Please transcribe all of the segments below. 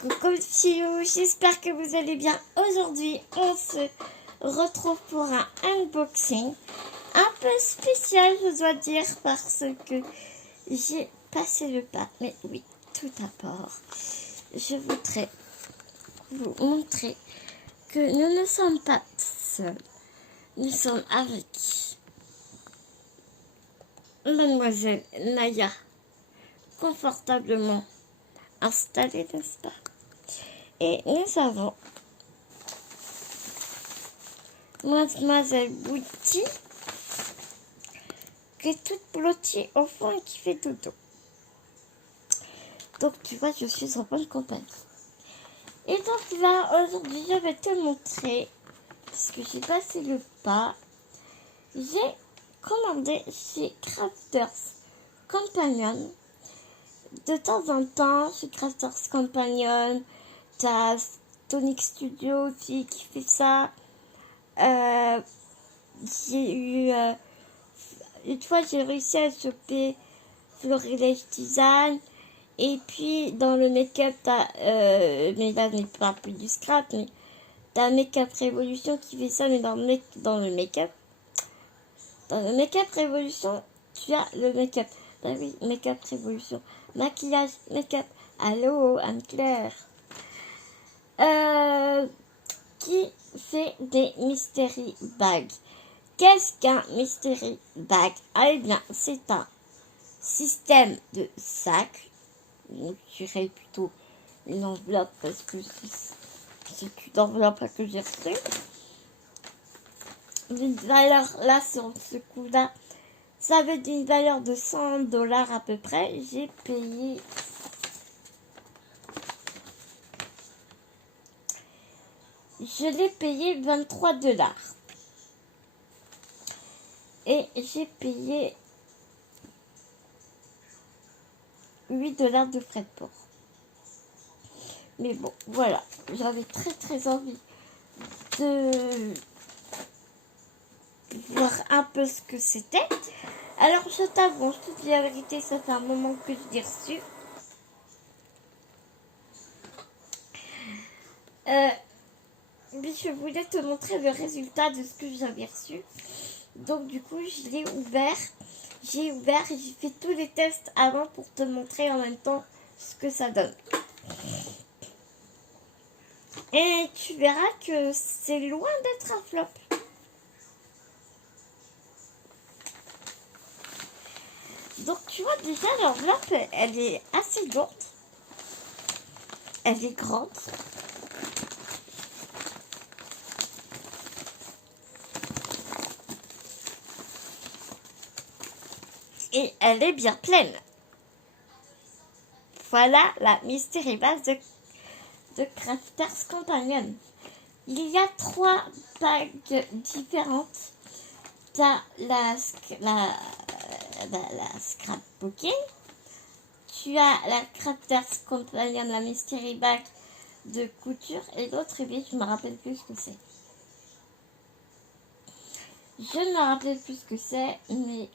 Coucou Chiou, j'espère que vous allez bien. Aujourd'hui, on se retrouve pour un unboxing un peu spécial, je dois dire, parce que j'ai passé le pas. Mais oui, tout d'abord, je voudrais vous montrer que nous ne sommes pas seuls. Nous sommes avec Mademoiselle Naya, confortablement installée, n'est-ce pas? Et nous avons Mademoiselle Bouti, qui est toute blottie au fond et qui fait dodo. Donc tu vois, je suis en bonne compagnie. Et donc là, aujourd'hui, je vais te montrer, parce que j'ai passé le pas, j'ai commandé chez Crafters Companion. De temps en temps, chez Crafters Companion, t'as Tonic Studio aussi qui fait ça. J'ai eu une fois j'ai réussi à choper Florilège Design, et puis dans le make-up t'as mais là n'est pas plus du scrap, mais t'as Make-up Révolution qui fait ça, mais dans le make-up Révolution tu as le make-up. Bah oui, Make-up Révolution, maquillage, make-up. Allô, Anne-Claire, qui fait des mystery bags. Qu'est-ce qu'un mystery bag? Eh bien, c'est un système de sac. Je dirais plutôt une enveloppe, parce que c'est une enveloppe que j'ai reçue. D'une valeur, là, sur ce coup-là, ça avait d'une valeur de $100 à peu près. J'ai payé... Je l'ai payé $23. Et j'ai payé $8 de frais de port. Mais bon, voilà. J'avais très envie de voir un peu ce que c'était. Alors, je t'avoue, je te dis la vérité, ça fait un moment que je l'ai reçu. Mais je voulais te montrer le résultat de ce que j'avais reçu. Donc, du coup, je l'ai ouvert. J'ai ouvert et j'ai fait tous les tests avant pour te montrer en même temps ce que ça donne. Et tu verras que c'est loin d'être un flop. Donc tu vois déjà l'enveloppe, elle est assez lourde. Elle est grande. Et elle est bien pleine. Voilà la mystery base de Crafters Companion. Il y a 3 bagues différentes. Tu as la scrapbooking. Tu as la Crafters Companion, la mystery bag de couture. Et l'autre, eh bien, je ne me rappelle plus ce que c'est. Je ne me rappelle plus ce que c'est, mais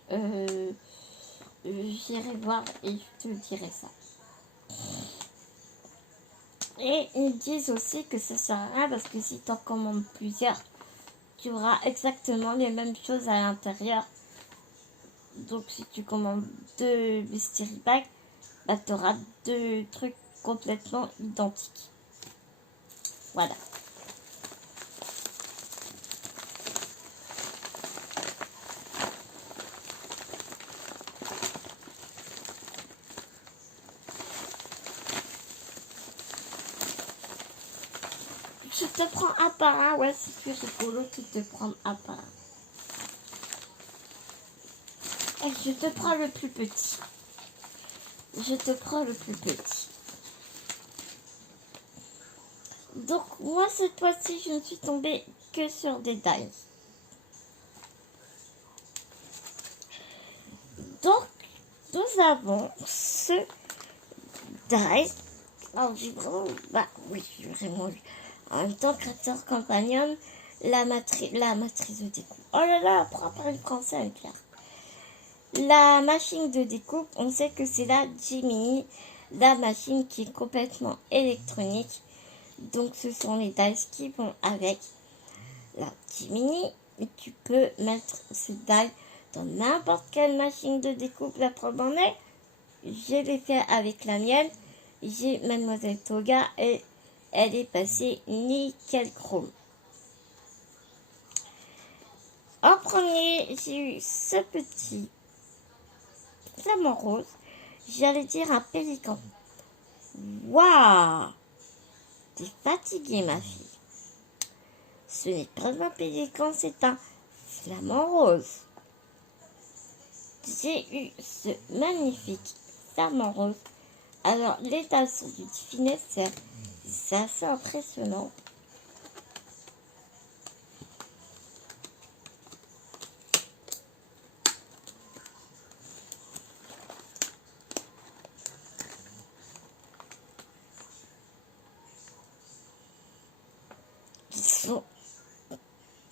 j'irai voir et je te dirai ça. Et ils disent aussi que ça sert à rien parce que si tu en commandes plusieurs, tu auras exactement les mêmes choses à l'intérieur. Donc si tu commandes 2 mystery bags, bah, tu auras 2 trucs complètement identiques. Voilà. Je te prends un par un, ouais, c'est plus rigolo que de te prendre un par un. Et je te prends le plus petit. Je te prends le plus petit. Donc, moi, cette fois-ci, je ne suis tombée que sur des dies. Donc, nous avons ce die. Alors, j'ai vraiment... Bah, oui, j'ai vraiment... En même temps, Crafters Companion, la matrice de découpe. Oh là là, prends par une française, Claire. La machine de découpe, on sait que c'est la Gemini, la machine qui est complètement électronique. Donc ce sont les dies qui vont avec la Gemini. Et tu peux mettre ces dies dans n'importe quelle machine de découpe. La preuve en est, je l'ai fait avec la mienne. J'ai Mademoiselle Toga et elle est passée nickel chrome. En premier, j'ai eu ce petit flamant rose. J'allais dire un pélican. Waouh! T'es fatiguée, ma fille. Ce n'est pas un pélican, c'est un flamant rose. J'ai eu ce magnifique flamant rose. Alors, les dalles sont d'une finesse, c'est assez impressionnant. Ils sont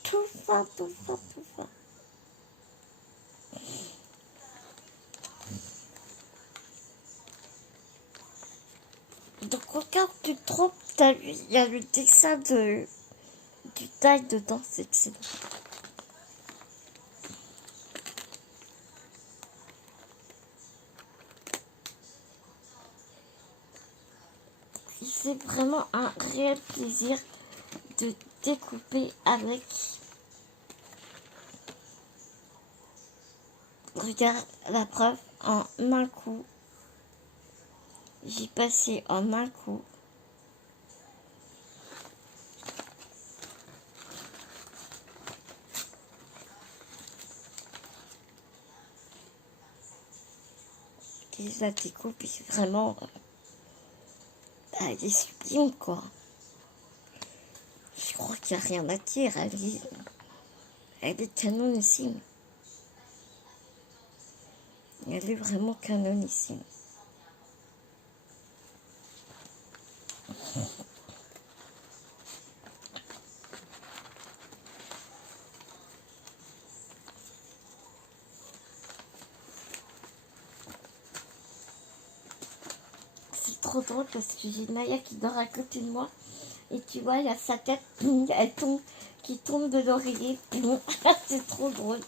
tout fins, tout fins, tout fins. Donc, regarde, tu te trompes, t'as vu, il y a le dessin du taille dedans, c'est excellent. C'est vraiment un réel plaisir de découper avec. Regarde la preuve en un coup. J'ai passé en un coup. Et la découpe est vraiment... elle est sublime, quoi. Je crois qu'il n'y a rien à dire. Elle est canonissime. Elle est vraiment canonissime. C'est trop drôle parce que j'ai Naya qui dort à côté de moi. Et tu vois, il y a sa tête elle tombe, qui tombe de l'oreiller. C'est trop drôle.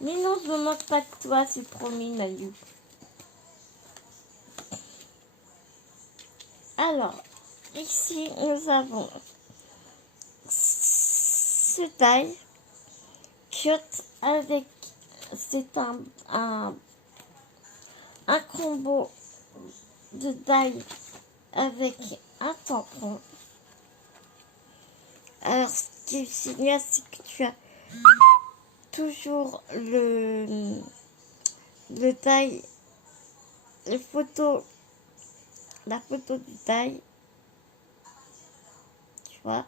Mais non, je me moque pas de toi, c'est promis, Mayu. Alors, ici, nous avons ce taille cute avec... c'est un combo de taille avec un tampon. Alors, ce qui est génial, c'est que tu as toujours le taille, la photo du taille, tu vois.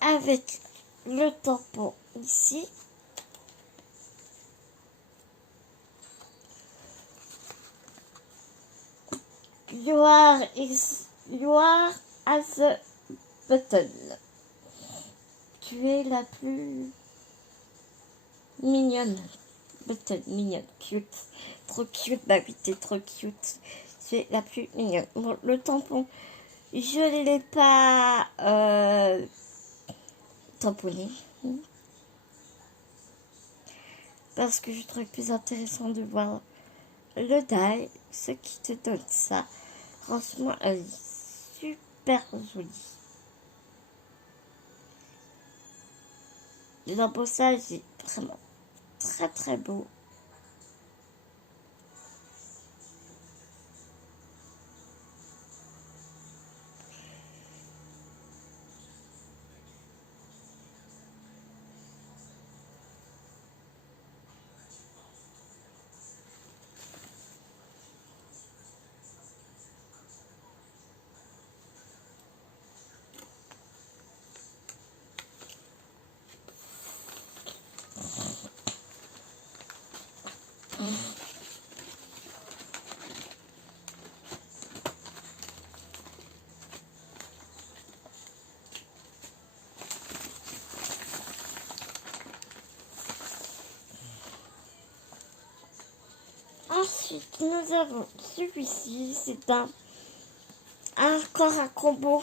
Avec le tampon ici. You are as a button. Tu es la plus mignonne. Button, mignonne, cute. Trop cute, bah oui, t'es trop cute. Tu es la plus mignonne. Bon, le tampon, je ne l'ai pas tamponné. Parce que je trouve plus intéressant de voir le die, ce qui te donne ça. Franchement, elle est super jolie. L'embossage est vraiment très très beau. Ensuite, nous avons celui-ci. C'est encore un combo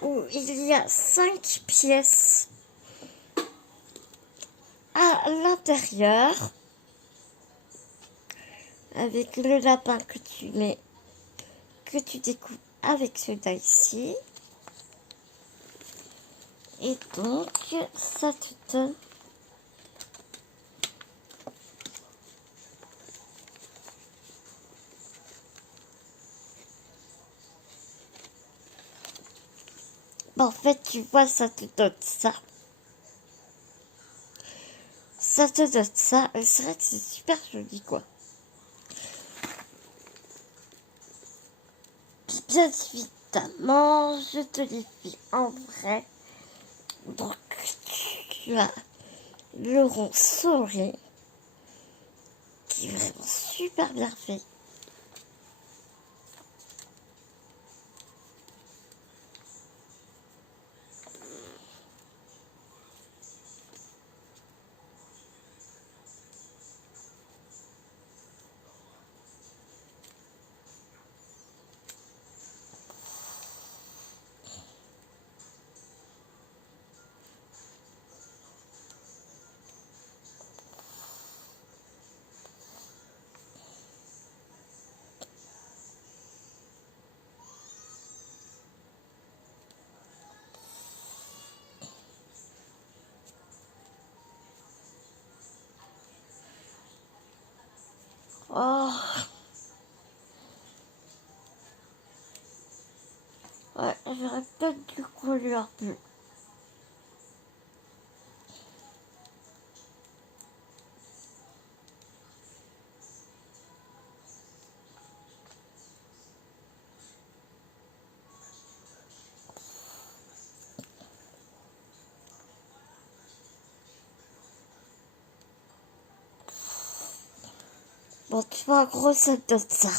où il y a 5 pièces à l'intérieur avec le lapin que tu découpes avec celui-là ici. Et donc, ça te donne en fait, tu vois, ça te donne ça. Ça te donne ça. Et c'est vrai que c'est super joli, quoi. Puis bien évidemment, je te l'ai fait en vrai. Donc, tu as le rond souris qui est vraiment super bien fait. Oh, ouais, j'aurais peut-être dû couleur bleue. Bon, tu vois, en gros, ça donne ça.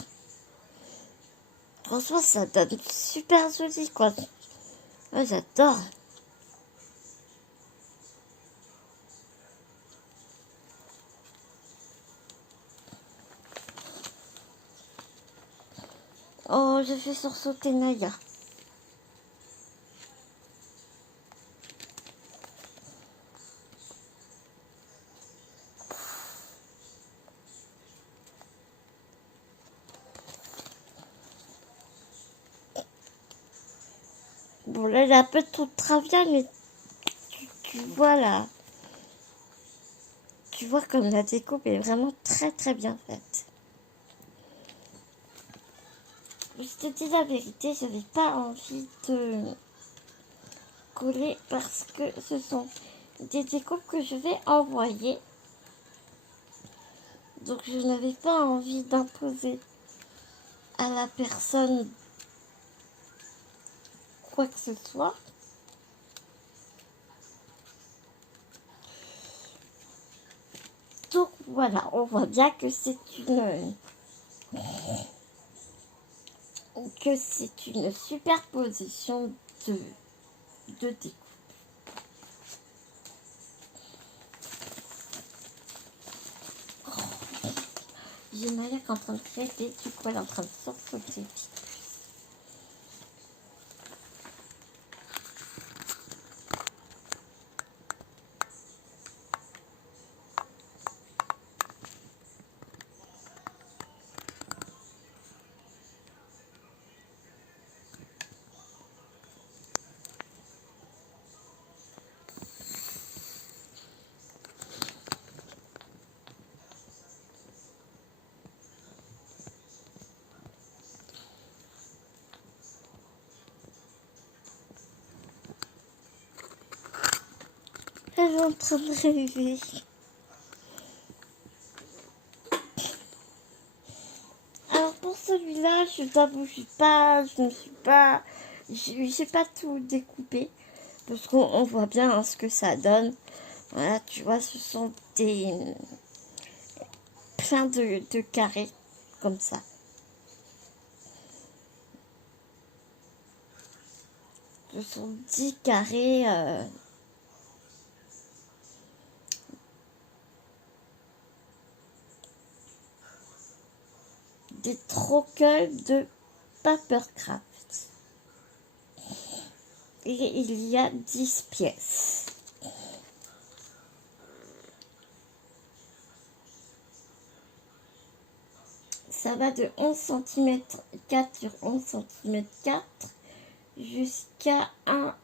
Franchement, ça donne super joli, quoi. Ouais, j'adore. Oh, je fais sursauter Naya. Bon, là, elle est un peu trop travaillée, mais tu vois là. Tu vois comme la découpe est vraiment très très bien faite. Je te dis la vérité, j'avais pas envie de coller parce que ce sont des découpes que je vais envoyer. Donc je n'avais pas envie d'imposer à la personne quoi que ce soit. Donc voilà, on voit bien que c'est une superposition de découpes. J'ai Maya qui est en train de traiter, du coup elle est en train de sursauter. Elle est en train de rêver. Alors pour celui-là, je t'avoue, j'ai pas tout découpé parce qu'on voit bien hein, ce que ça donne. Voilà, tu vois, ce sont plein de carrés comme ça. Ce sont 10 carrés recueil de Papercraft. Et il y a 10 pièces. Ça va de 11 cm 4 sur 11 cm 4 jusqu'à 1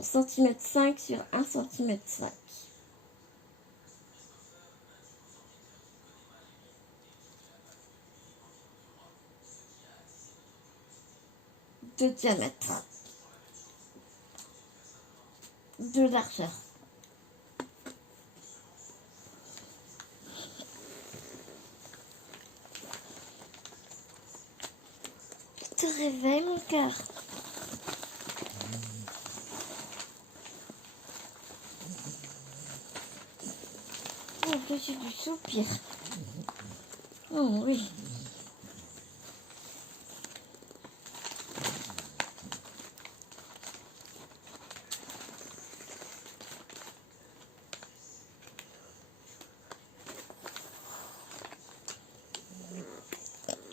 cm 5 sur 1 cm 5 de diamètre, de largeur. Je te réveille, mon cœur. Oh, que j'ai du soupir. Oh oui.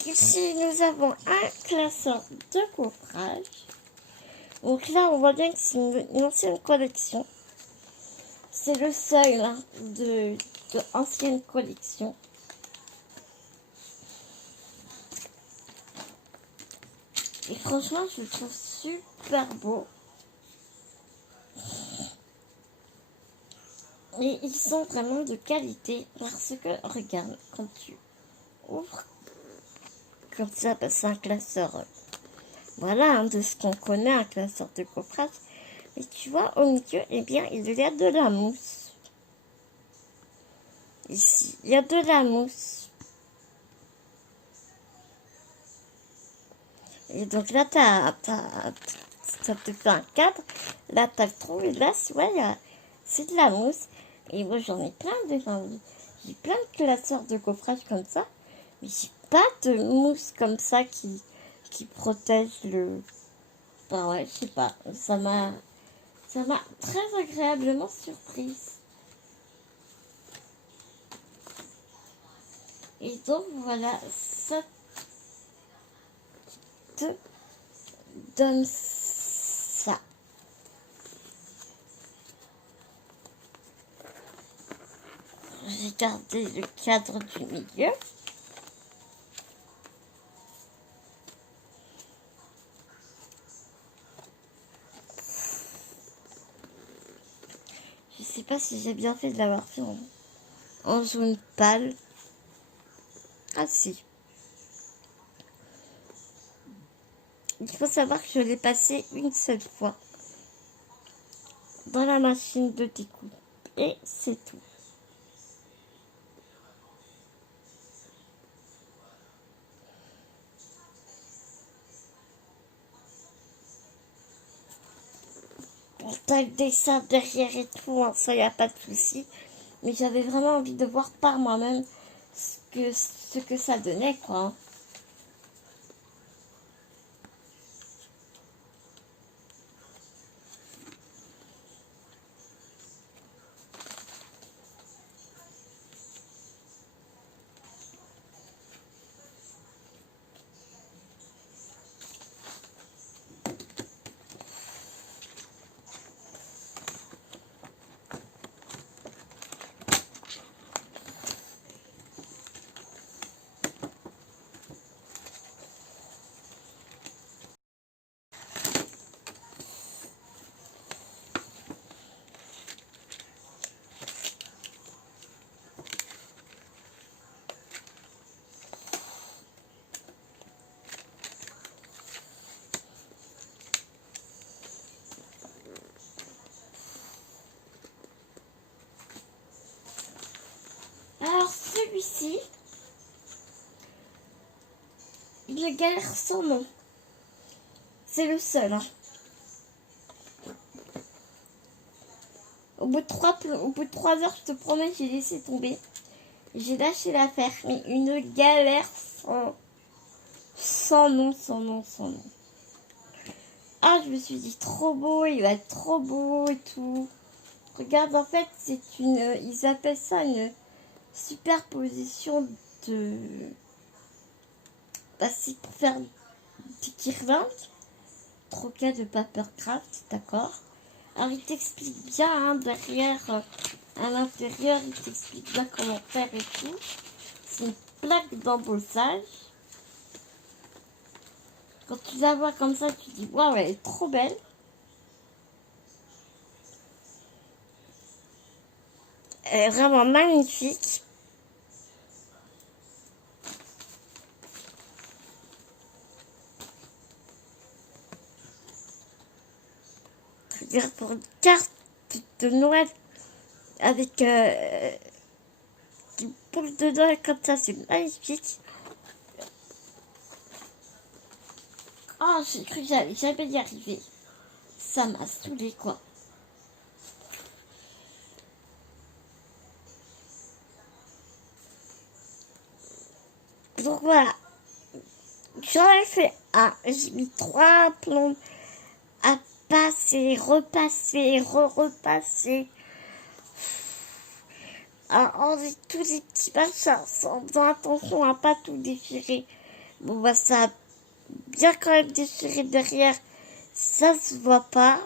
Ici, nous avons un classeur de coffrage. Donc là, on voit bien que c'est une ancienne collection. C'est le seuil là, de ancienne collection. Et franchement, je le trouve super beau. Et ils sont vraiment de qualité parce que, regarde, quand tu ouvres comme ça, bah, c'est un classeur. Voilà, hein, de ce qu'on connaît, un classeur de coffrage. Mais tu vois, au milieu, eh bien, il y a de la mousse. Ici, il y a de la mousse. Et donc là, ça te fait un cadre. Là, tu as le trou. Et là, ouais, c'est de la mousse. Et moi, j'en ai plein j'ai plein de classeurs de coffrage comme ça. Mais j'ai pas de mousse comme ça qui protège le... Enfin, ouais, je sais pas. Ça m'a très agréablement surprise. Et donc, voilà, ça te donne ça. J'ai gardé le cadre du milieu. Je sais pas si j'ai bien fait de l'avoir fait en jaune pâle. Ah si. Il faut savoir que je l'ai passé une seule fois dans la machine de découpe. Et c'est tout. Bon, t'as le dessin derrière et tout, hein, ça y a pas de souci. Mais j'avais vraiment envie de voir par moi-même ce que ça donnait, quoi. Hein. Alors celui-ci, il galère sans nom. C'est le seul. Hein. Au bout de 3 heures, je te promets, j'ai laissé tomber. J'ai lâché l'affaire, mais une galère sans nom, sans nom, sans nom. Ah, je me suis dit trop beau, il va être trop beau et tout. Regarde, en fait, ils appellent ça une superposition c'est pour faire des guirlandes. Troca de Papercraft, d'accord. Alors, il t'explique bien, hein, derrière, à l'intérieur, il t'explique bien comment faire et tout. C'est une plaque d'embossage. Quand tu la vois comme ça, tu dis, waouh, elle est trop belle. Elle est vraiment magnifique. C'est-à-dire pour une carte de Noël avec des boules de Noël comme ça, c'est magnifique. Oh, j'ai cru que j'allais jamais y arriver. Ça m'a saoulé, quoi. Donc voilà. J'en ai fait un. J'ai mis 3 plombs à passer, repasser, repasser. À enlever tous les petits machins en faisant attention à pas tout déchirer. Bon, bah, ça a bien quand même déchiré derrière. Ça se voit pas.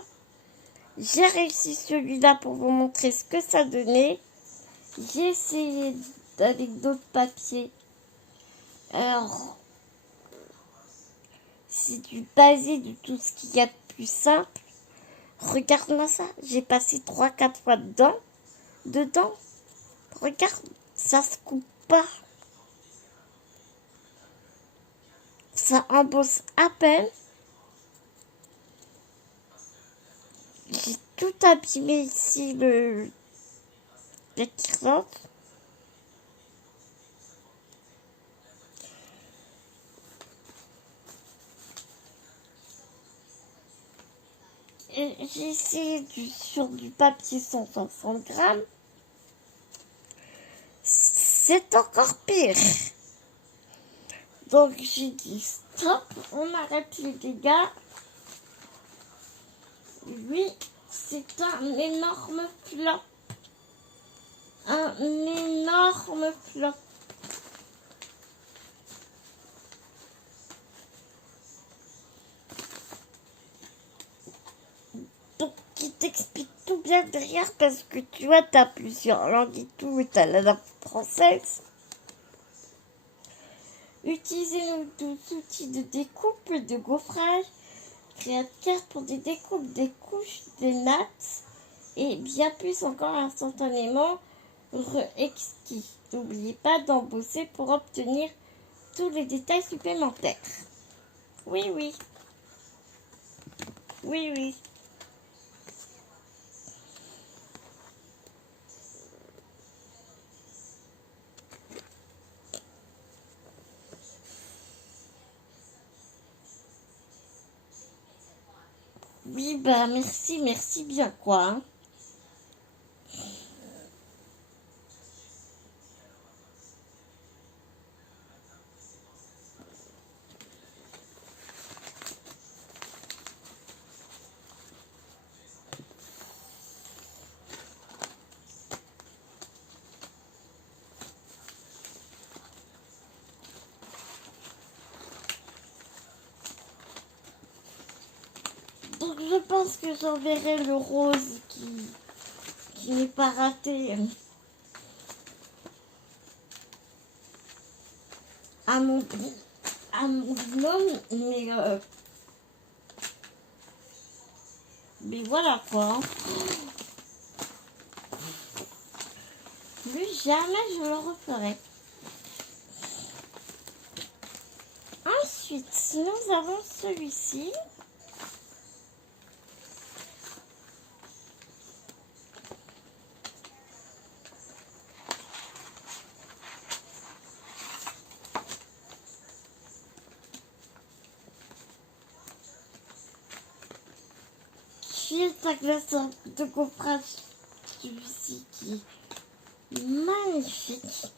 J'ai réussi celui-là pour vous montrer ce que ça donnait. J'ai essayé avec d'autres papiers. Alors, c'est du basé de tout ce qu'il y a de plus simple. Regarde-moi ça. J'ai passé 3-4 fois dedans. Regarde, ça se coupe pas. Ça embosse à peine. J'ai tout abîmé ici, la guirlande. J'ai essayé sur du papier 160 grammes. C'est encore pire. Donc j'ai dit stop, on arrête les dégâts. Oui, c'est un énorme flop. Un énorme flop. Donc il t'explique tout bien derrière parce que tu vois, t'as plusieurs langues et tout, et t'as la langue française. Utilisez nos outils de découpe, de gaufrage, créer de cartes pour des découpes, des couches, des nattes et bien plus encore instantanément exquis. N'oubliez pas d'embosser pour obtenir tous les détails supplémentaires. Oui, oui. Oui, oui. Oui, bah merci bien quoi. Hein. Donc je pense que j'enverrai le rose qui n'est pas raté à mon binôme, mais voilà quoi. Hein. Plus jamais je le referai. Ensuite, nous avons celui-ci. Qui est un glaçon de gaufrage. Celui-ci qui est magnifique.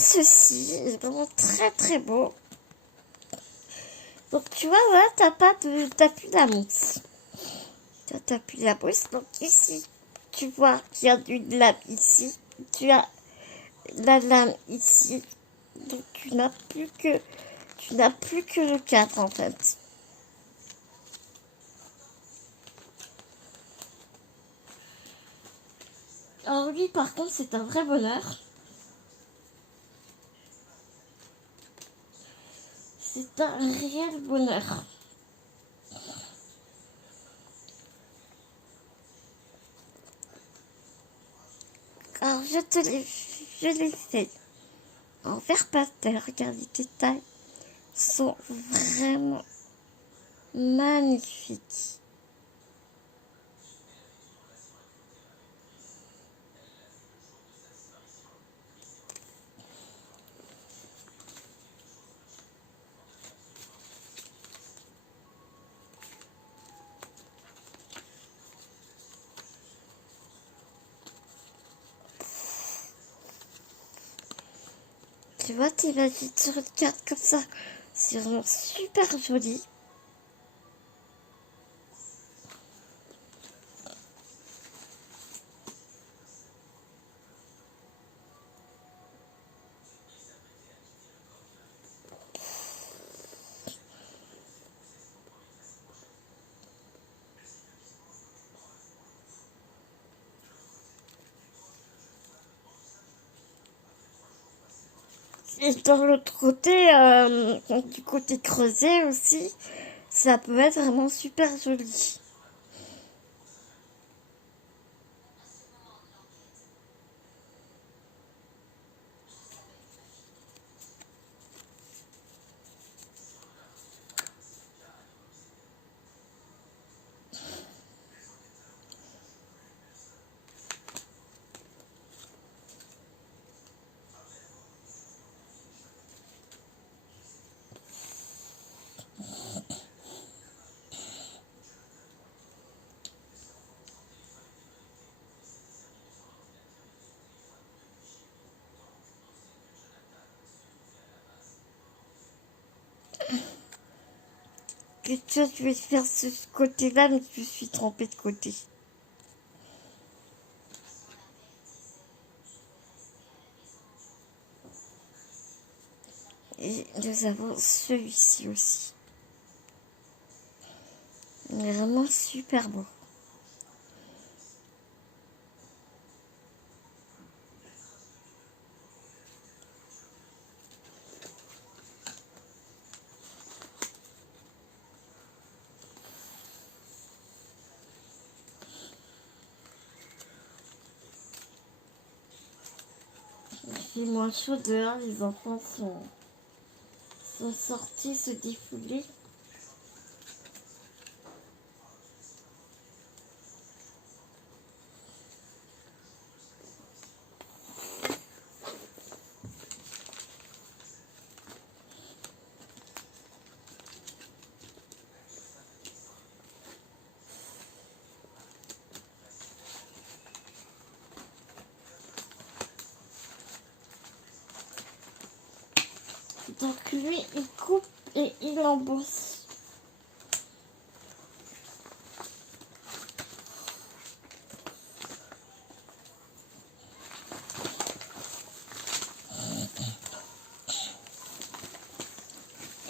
ceci est vraiment très très beau. Donc tu vois, là, t'as plus la mousse. T'as plus la mousse. Donc ici, tu vois qu'il y a une lame ici. Tu as la lame ici. Donc tu n'as plus que le cadre en fait. Alors lui par contre c'est un vrai bonheur. C'est un réel bonheur. Alors je l'ai fait en vert pastel. Regarde, les détails sont vraiment magnifiques. Tu vois, t'imagines sur une carte comme ça. C'est vraiment super joli. Et dans l'autre côté, du côté creusé aussi, ça peut être vraiment super joli. Que tu je vais faire ce côté-là, mais je me suis trompée de côté. Et nous avons celui-ci aussi. Il est vraiment super beau. Il fait moins chaud dehors, les enfants sont sortis se défouler. Donc lui, il coupe et il embosse.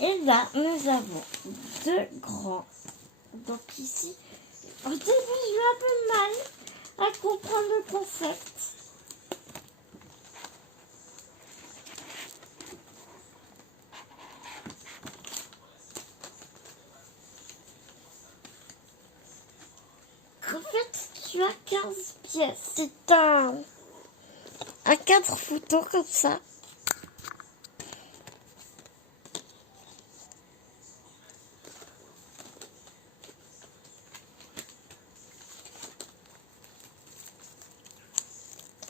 Et là, nous avons deux grands. Donc ici, au début, j'ai eu un peu mal à comprendre le concept. En fait, tu as 15 pièces. C'est un cadre photo comme ça.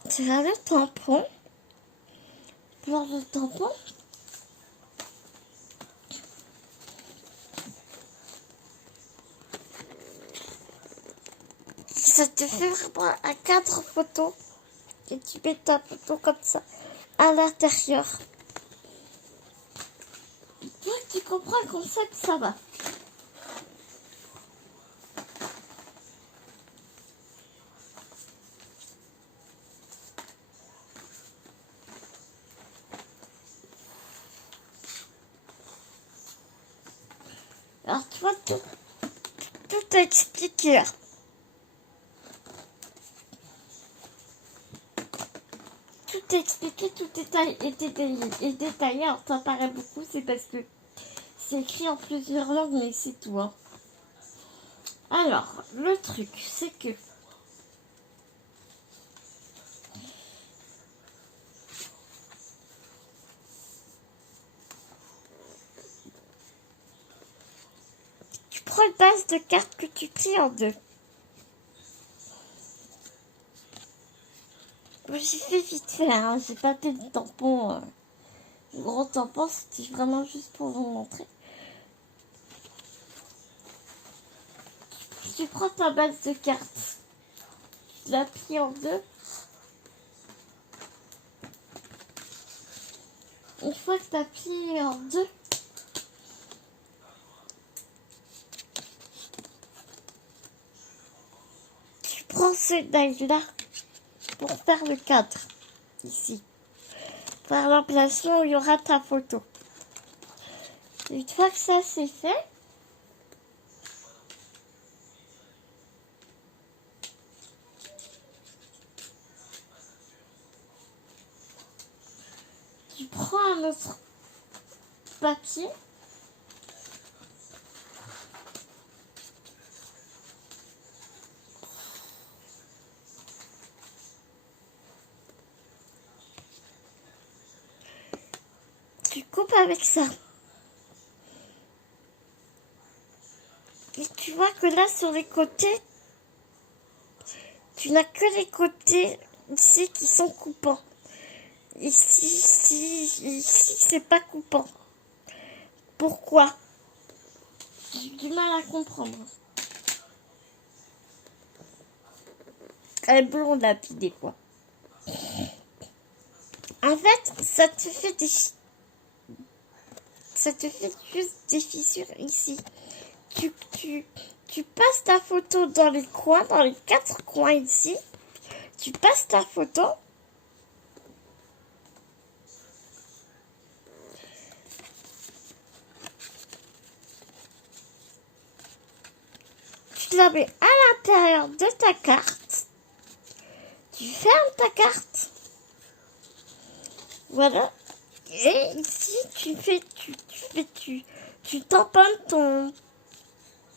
Tu as le tampon. Pour le tampon, ça te fait vraiment un cadre photo. Et tu mets ta photo comme ça à l'intérieur. Toi, tu comprends le concept, ça va. Alors, tu vois, tout est expliqué là. Tout est expliqué, tout est détaillé. Alors, ça paraît beaucoup, c'est parce que c'est écrit en plusieurs langues, mais c'est tout. Hein. Alors, le truc, c'est que tu prends une base de cartes que tu plies en deux. J'ai fait vite fait, hein. J'ai pas fait de tampon. Le gros tampon, c'était vraiment juste pour vous montrer. Tu prends ta base de cartes, tu la plies en deux. Une fois que tu as plié en deux, tu prends ce die-là pour faire le cadre, ici. Faire l'emplacement où il y aura ta photo. Une fois que ça c'est fait, tu prends un autre papier. Tu coupes avec ça. Et tu vois que là, sur les côtés, tu n'as que les côtés ici qui sont coupants. Ici, c'est pas coupant. Pourquoi? J'ai du mal à comprendre. Elle est blonde la pidée, quoi. En fait, ça te fait juste des fissures ici. Tu passes ta photo dans les coins, dans les 4 coins ici. Tu passes ta photo. Tu la mets à l'intérieur de ta carte. Tu fermes ta carte. Voilà. Et ici, tu tamponnes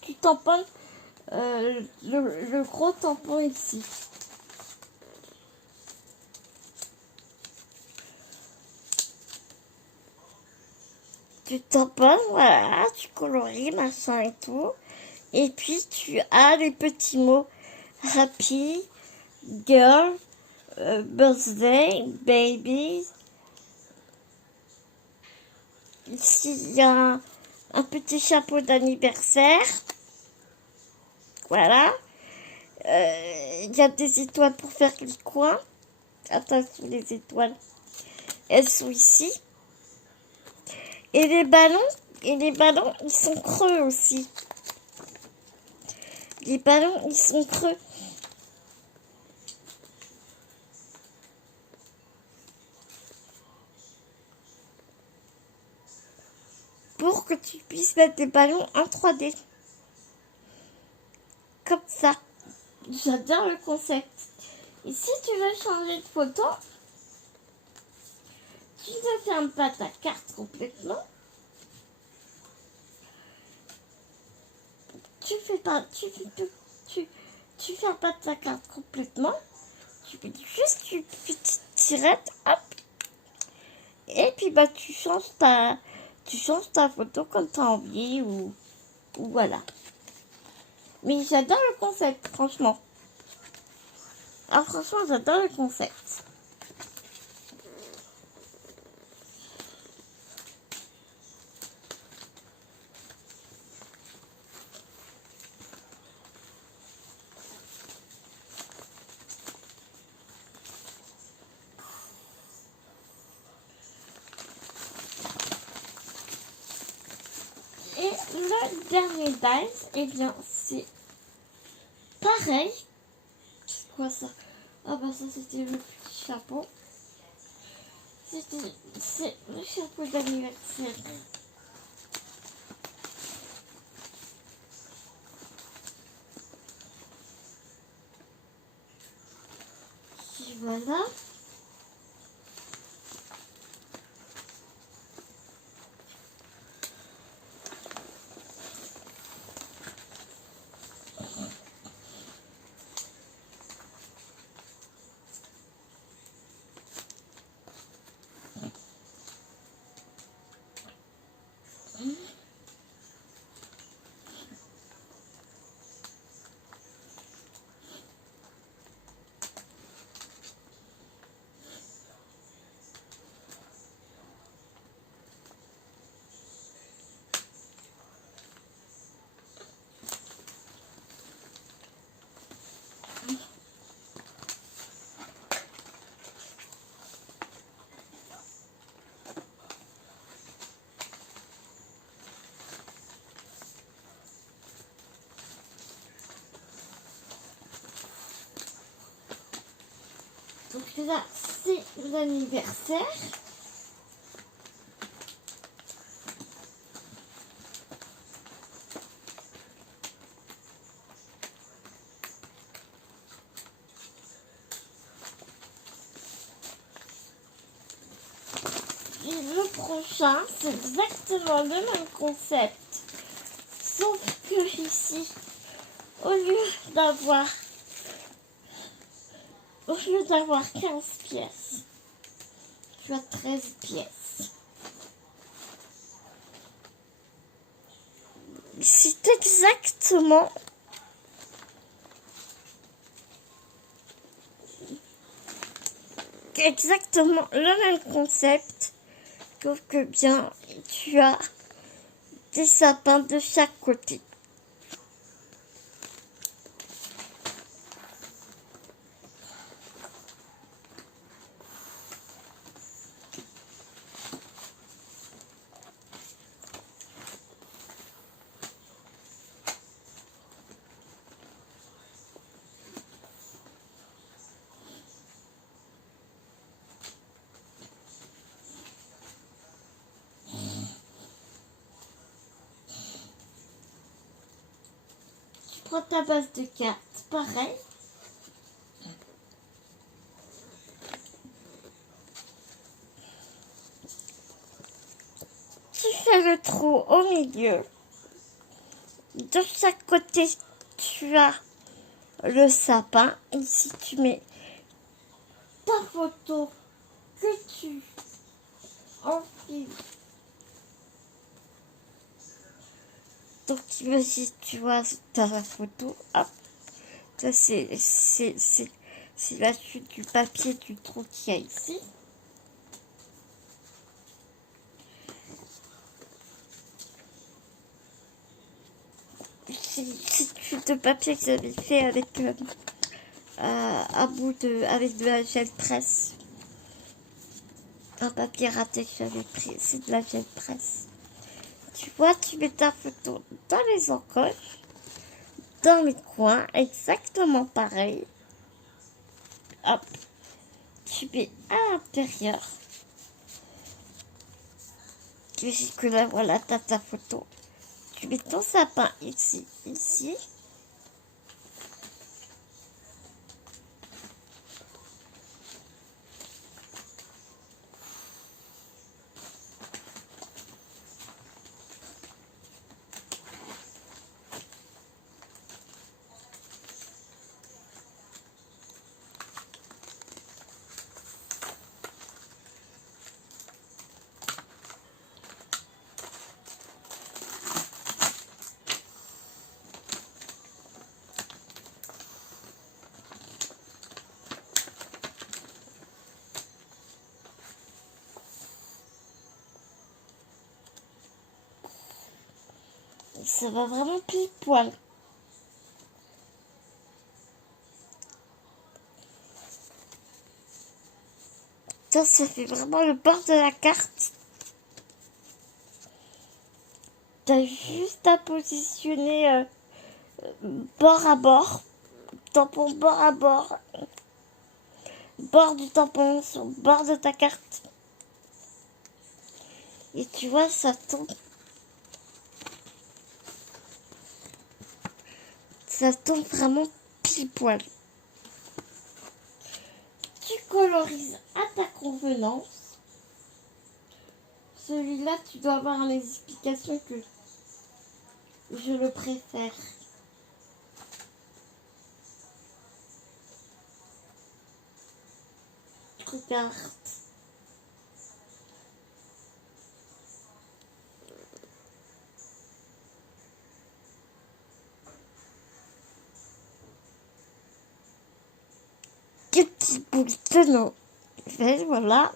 tu tamponnes le gros tampon ici. Tu tamponnes, voilà, tu colories, machin et tout. Et puis, tu as les petits mots happy, girl, birthday, baby. Ici, il y a un petit chapeau d'anniversaire. Voilà. Il y a des étoiles pour faire les coins. Attention, les étoiles, elles sont ici. Et les ballons, ils sont creux aussi. Les ballons, ils sont creux. Pour que tu puisses mettre des ballons en 3D. Comme ça. J'adore le concept. Et si tu veux changer de photo, tu ne fermes pas ta carte complètement. Tu fermes pas ta carte complètement. Tu fais juste une petite tirette, hop. Et puis bah tu changes ta photo comme tu as envie ou voilà. Mais j'adore le concept, franchement. Ah, franchement, j'adore le concept. le dernier base, eh bien, c'est pareil. C'est quoi ça? Ah bah ça, c'était le petit chapeau. C'est le chapeau d'anniversaire. Et voilà. Donc là, c'est l'anniversaire. Et le prochain, c'est exactement le même concept. Sauf que ici, au lieu d'avoir 15 pièces, tu as 13 pièces. C'est exactement le même concept, sauf que bien, tu as des sapins de chaque côté. Prends ta base de cartes, pareil. Tu fais le trou au milieu. De chaque côté, tu as le sapin. Ici, tu mets ta photo que tu enfiles. Donc, imagine, tu vois, tu as la photo. Hop. Ça, c'est la chute du papier du trou qu'il y a ici. C'est une chute de papier que j'avais fait avec avec de la gel presse. Un papier raté que j'avais pris, c'est de la gel presse. Tu vois, tu mets ta photo dans les encoches, dans les coins, exactement pareil. Hop, tu mets à l'intérieur. Que là, voilà, t'as ta photo. Tu mets ton sapin ici, ici. Ça va vraiment pile poil. Ça fait vraiment le bord de la carte. T'as juste à positionner bord à bord, tampon bord à bord, bord du tampon sur le bord de ta carte. Et tu vois, ça tombe vraiment pile poil. Tu colorises à ta convenance. Celui-là, tu dois avoir les explications que je le préfère. Regarde. Quelle petite boule de nos fesses, voilà.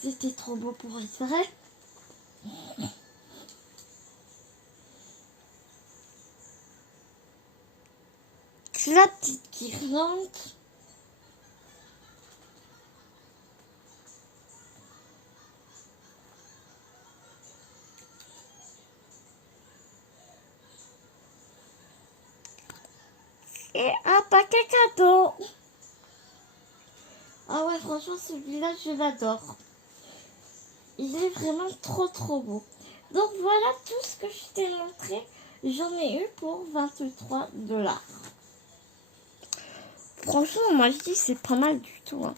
C'était trop beau pour être vrai. La petite guirlande. Et un paquet cadeau. Ah ouais, franchement, celui-là, je l'adore. Il est vraiment trop beau. Donc voilà tout ce que je t'ai montré. J'en ai eu pour 23 $. Franchement, moi je dis c'est pas mal du tout. Hein.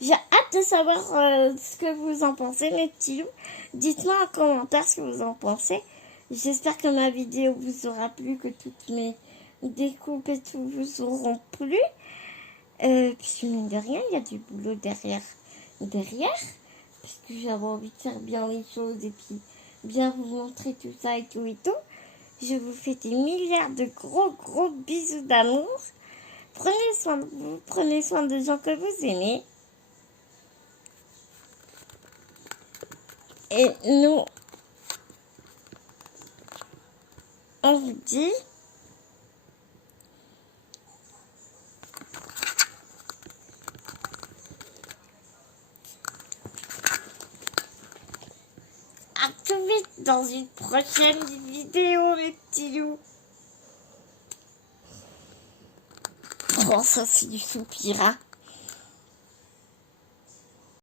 J'ai hâte de savoir ce que vous en pensez, mes petits loups. Dites-moi en commentaire ce que vous en pensez. J'espère que ma vidéo vous aura plu, que toutes mes découpes et tout vous auront plu. Puisque mine de rien, il y a du boulot derrière. Parce que j'avais envie de faire bien les choses et puis bien vous montrer tout ça et tout et tout. Je vous fais des milliards de gros bisous d'amour. Prenez soin de vous, prenez soin des gens que vous aimez. Et nous, on vous dit à tout vite dans une prochaine vidéo, les petits loups. Oh, ça c'est du soupir, hein.